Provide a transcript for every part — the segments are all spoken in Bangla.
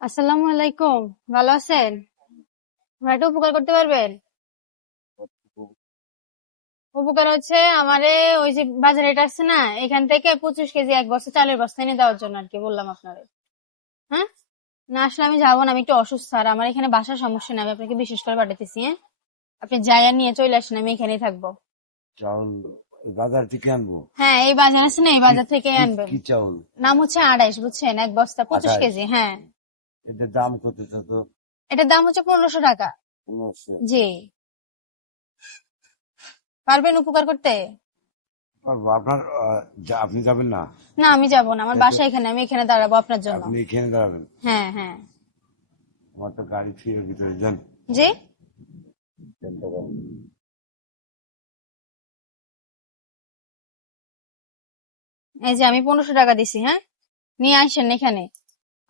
আসসালামু আলাইকুম। ভালো আছেন? আমার একটা উপকার করতে পারবেন? উপকার হচ্ছে আমারে ওই যে বাজারে এটা আছে না, এখান থেকে 25 কেজি এক বস্তা চালের বস্তা এনে দেওয়ার জন্য আর কি বললাম আপনারে। হ্যাঁ, না আসলে আমি যাবো না, আমি একটু অসুস্থ আর আমার এখানে বাসার সমস্যা নেই, আমি আপনাকে বিশেষ করে পাঠাতেছি। হ্যাঁ, আপনি যাইয়া নিয়ে চলে আসেন, আমি এখানেই থাকবো। চাউল বাজার থেকে আনবো। হ্যাঁ, এই বাজার আছে না, এই কি বাজার থেকে কি আনবেন। কি চাউল? নাম হচ্ছে 28, বুঝছেন, এক বস্তা 25 কেজি। 28? হ্যাঁ, এটার দাম কত? তো এটার দাম হচ্ছে 1500 টাকা। 1500? জি, পারবেন উপকার করতে? পারবো। আপনার আপনি যাবেন না? না, আমি যাবো না, আমার তাই তো, বাসা এখানে, আমি এখানে দাঁড়াবো আপনার জন্য। আপনি এখানে দাঁড়াবেন। হ্যাঁ হ্যাঁ। আমার তো গাড়ি ফিরের ভিতরে যান। জি, এই যে আমি 1500 টাকা দিছি। হ্যাঁ, নিয়ে আসেন এখানে,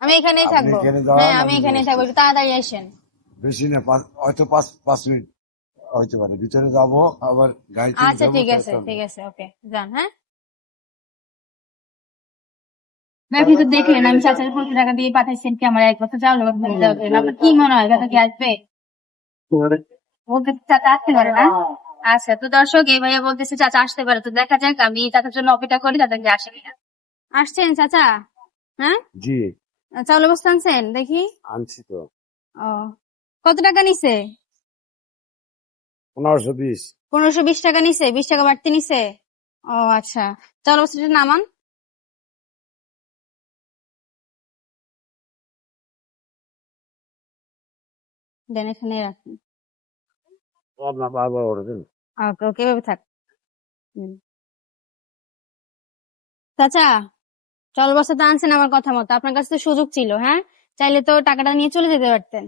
আমি এখানেই আপনি থাকবো। এখানে হ্যাঁ, দাঁড়ান, আমি আমি নিয়ে এখানেই থাকবো, আসতেছি। একটু তাড়াতাড়ি আসেন। বেশি না, হয়তো 5 মিনিট হইতে পারে। ভিতরে যাবো, আবার গাড়ি থেকে আচ্ছা যাবো, ঠিক তাই আছে, চলবো। ঠিক আছে, ওকে, যান। হ্যাঁ, আপনি তো দেখলেন আমি চাচার 1500 টাকা দিয়ে পাঠাইছেন কি আমার এক বছর চাউল ভরে দেওয়ার জন্য। আপনার কি মনে হয় কথা কি আসবে? বলতেছে চাচা আসতে পারে না। আচ্ছা, তো দর্শক এই ভাইয়া বলতেছে চাচা আসতে পারে, তো দেখা যাক, আমি চাচার জন্য অপেক্ষা করি চাচা কি আসে কিনা। আসছেন চাচা? হ্যাঁ, জি, চাউলের বস্তা আনছেন দেখি। আনছি তো। ও, কত টাকা নিছে? 1520। 1520 টাকা নিছে, 20 টাকা বাড়তি নিছে। ও আচ্ছা, চাউল বস্তাটা নামান। দেন এখানে রাখুন। আপনার বারবার ওঠেন। ওকে ওকে, এভাবে থাক। হুম। চাচা, চাউল বস্তা তো আনছেন আমার কথা মতো, আপনার কাছে তো সুযোগ ছিল। হ্যাঁ, চাইলে তো টাকাটা নিয়ে চলে যেতে পারতেন,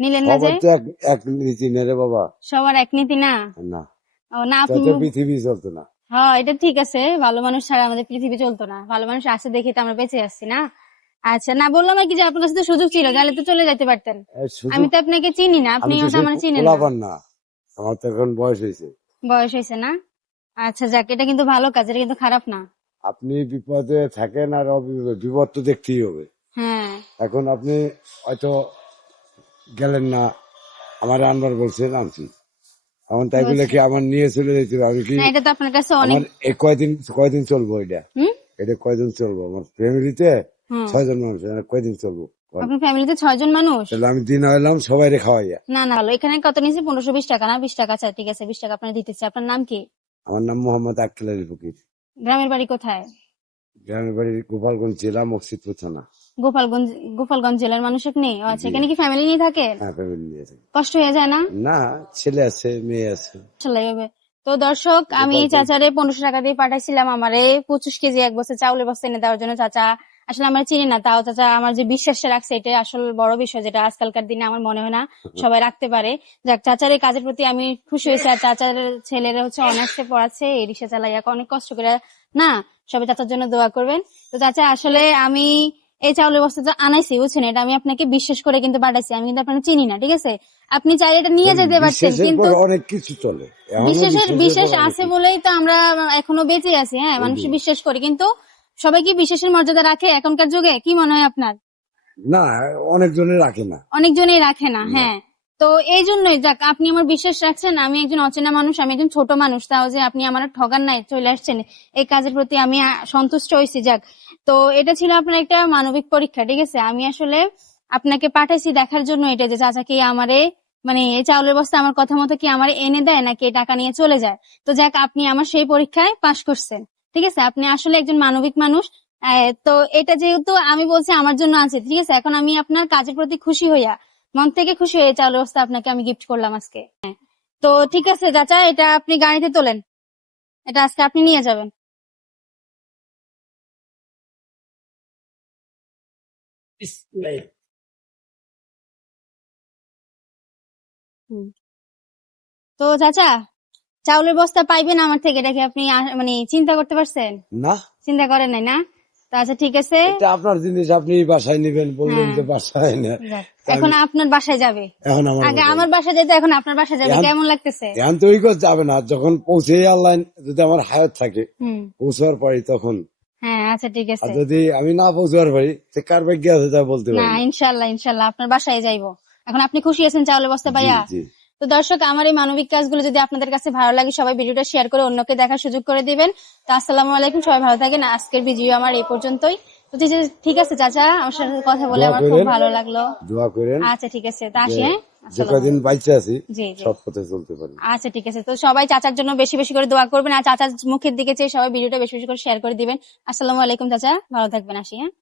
নিলেন না যে। সবাই তো এক এক নীতি নেই রে বাবা। সবার এক নীতি না। না, ও না, তাই আপনি তো পৃথিবী চলতো না। হ্যাঁ, এটা ঠিক আছে, ভালো মানুষ ছাড়া আমাদের পৃথিবী চলতো না, ভালো মানুষ আছে দেখে তো আমরা বেঁচে আছি না। আচ্ছা, না বললাম আর কি যে আপনার কাছে তো সুযোগ ছিল, তাহলে তো চলে যেতে পারতেন। এই আমি সুযোগ, তো আপনাকে চিনি না, আপনি আমি তো হয়তো সেই আমার চিনেন না। পোলাপান না, আমার তো এখন বয়স হয়েছে। বয়স হয়েছে না? আচ্ছা যাক, এটা কিন্তু ভালো কাজ, এটা কিন্তু খারাপ না। আপনি বিপদে থাকেন আর বিপদ তো দেখতেই হবে। হ্যাঁ। এখন আপনি হয়তো গেলেন না, আমার আনবার বলছেন, আনছি। এখন তাই বলে বুঝছি। কি আমার নিয়ে চলে যেতে হবে? আমি কি না, এটা তো আপনার কাছে অনেক। আমার এই কয়দিন কয়দিন চলবো এটা? হুম। এটা কয়দিন চলবো? আমার ফ্যামিলিতে হুম। 6 জন মানুষ, কয়দিন চলবো বল? আপনার ফ্যামিলিতে 6 জন মানুষ? তাহলে আমি দিন হইলাম সবাই খাওয়াইয়া। না না, ভালো, এখানে কত নিয়েছে? 1520 টাকা না 20 টাকা? আচ্ছা ঠিক আছে, 20 টাকা আপনার দিতেছে। আপনার নাম কি? আমার নাম মোহাম্মদ আক্কেল আলী ফকির। গ্রামের বাড়ি কোথায়? গ্রামের বাড়ি গোপালগঞ্জ জেলা, মকসিদপুর থানা। গোপালগঞ্জ? গোপালগঞ্জ জেলার মানুষ আপনি? ও আচ্ছা, জি, এখানে কি ফ্যামিলি নিয়ে থাকেন? হ্যাঁ, ফ্যামিলি নিয়ে থাকি। কষ্ট হয়ে যায় না? না, ছেলে আছে, মেয়ে আছে। আসলে এভাবে। তো দর্শক, আমি গোপালগঞ্জ। চাচারে 1500 টাকা দিয়ে পাঠাইছিলাম আমারে 25 কেজি এক বস্তা চাউলের বস্তা এনে দেওয়ার জন্য। চাচা আসলে আমার চিনি না, তাও চাচা আমার যে বিশ্বাসটা রাখছে, এটা আসলে বড় বিষয়, যেটা আজকালকার দিনে আমার মনে হয় না সবাই রাখতে পারে। যাক, চাচার এই কাজের প্রতি আমি খুশি হয়েছি। আর চাচার ছেলেরা হচ্ছে অনার্সে পড়াচ্ছে, এই রিক্সা চালাইয়া অনেক কষ্ট করে না। সবাই চাচার জন্য দোয়া করবেন। তো চাচা আসলে আমি এই চাউলের বস্তাটা আনাইছি, বুঝছেন, এটা আমি আপনাকে বিশ্বাস করে কিন্তু পাঠাইছি, আমি কিন্তু আপনাকে চিনি না, ঠিক আছে? আপনি চাইলে এটা নিয়ে যেতে পারতেন, বিশ্বাসের পর কিন্তু অনেক কিছু চলে, এখনো বিশ্বাসের বিশ্বাসের পর বিশ্বাস অনেক আছে কিছু। বলেই তো আমরা এখনো বেঁচে আছি। হ্যাঁ, এই মানুষ যে, বিশ্বাস করি, কিন্তু সবাই কি বিশ্বাসের মর্যাদা রাখে এখনকার যুগে? কি মনে হয় আপনার? না, অনেক জনে রাখে না। অনেকজনই রাখে না। না, হ্যাঁ, তো এই জন্যই যাক, আপনি আমার বিশ্বাস রাখছেন, আমি একজন অচেনা মানুষ, আমি একজন ছোট মানুষ, তাও যে আপনি আমার ঠগান নাই, চলে আসছেন এই কাজের প্রতি আমি সন্তুষ্ট হয়েছি। যাক, তো এটা ছিল আপনার একটা মানবিক পরীক্ষা, ঠিক আছে? আমি আসলে আপনাকে পাঠাইছি দেখার জন্য এটা, যে চাচা কি আমারে মানে এই চাউলের বস্তা আমার কথা মতো কি আমারে এনে দেয় নাকি এই টাকা নিয়ে চলে যায়। তো যাক, আপনি আমার সেই পরীক্ষায় পাশ করছেন, ঠিক আছে? আপনি আসলে একজন মানবিক মানুষ। তো এটা যেহেতু আমি বলছি আমার জন্য আছে, ঠিক আছে? এখন আমি আপনার কাজের প্রতি খুশি হইয়া, মন থেকে খুশি হয়ে চাউলের বস্তা আপনাকে আমি গিফট করলাম আজকে। তো ঠিক আছে চাচা, এটা আপনি গাড়িতে তোলেন, এটা আজকে আপনি নিয়ে যাবেন। হুম। তো চাচা, চাউলের বস্তা পাইবেন আমার থেকে, এটা কি আপনি মানে চিন্তা করতে পারছেন? না, চিন্তা করেন নাই না? তো আচ্ছা ঠিক আছে। এটা আপনার জিনিস, আপনি বাসায় নিবেন বললেন হ্যাঁ, যে বাসায় না। যাক, তা এখন আমি আপনার বাসায় যাবে। এখন আমার আগে বাসায়, আমার বাসায় যেতে, এখন আপনার বাসায় যাবে, এখন কেমন লাগতেছে? এখন তো ওই কথা যাবে না, যখন পৌঁছে আল্লাহ যদি আমার হায়াত থাকে হুম। পৌঁছার পরে তখন হ্যাঁ আচ্ছা ঠিক আর আছে। যদি আমি না পৌঁছার পারি সে কার ভাগ্যে আছে তা বলতে না পারি না। ইনশাল্লাহ ইনশাল্লাহ আপনার বাসায় যাইবো। এখন আপনি খুশি আছেন চাউলের বস্তা জি পাইয়া? জি। তো দর্শক আমার এই মানবিক কাজগুলো যদি আপনাদের কাছে ভালো লাগে সবাই ভিডিওটা শেয়ার করে অন্যকে দেখার সুযোগ করে দিবেন। তো আসসালামু আলাইকুম, সবাই ভালো থাকেন। আজকের ভিডিও আমার এই পর্যন্তই। তো ঠিক আছে চাচা, আমার সাথে কথা বলে দোয়া আমার খুব করেন, ভালো লাগলো। দোয়া করেন আচ্ছা ঠিক আছে, তা যে আসি হ্যাঁ। যে আসসালামু কদিন আলাইকুম। বাইচে আছি জি জি। সৎ পথে চলতে পারি। আচ্ছা ঠিক আছে, তো সবাই চাচার জন্য বেশি বেশি করে দোয়া করবেন আর চাচার মুখের দিকে চেয়ে সবাই ভিডিওটা বেশি বেশি করে শেয়ার করে দিবেন। আসসালামু আলাইকুম চাচা, ভালো থাকবেন, আসি হ্যাঁ।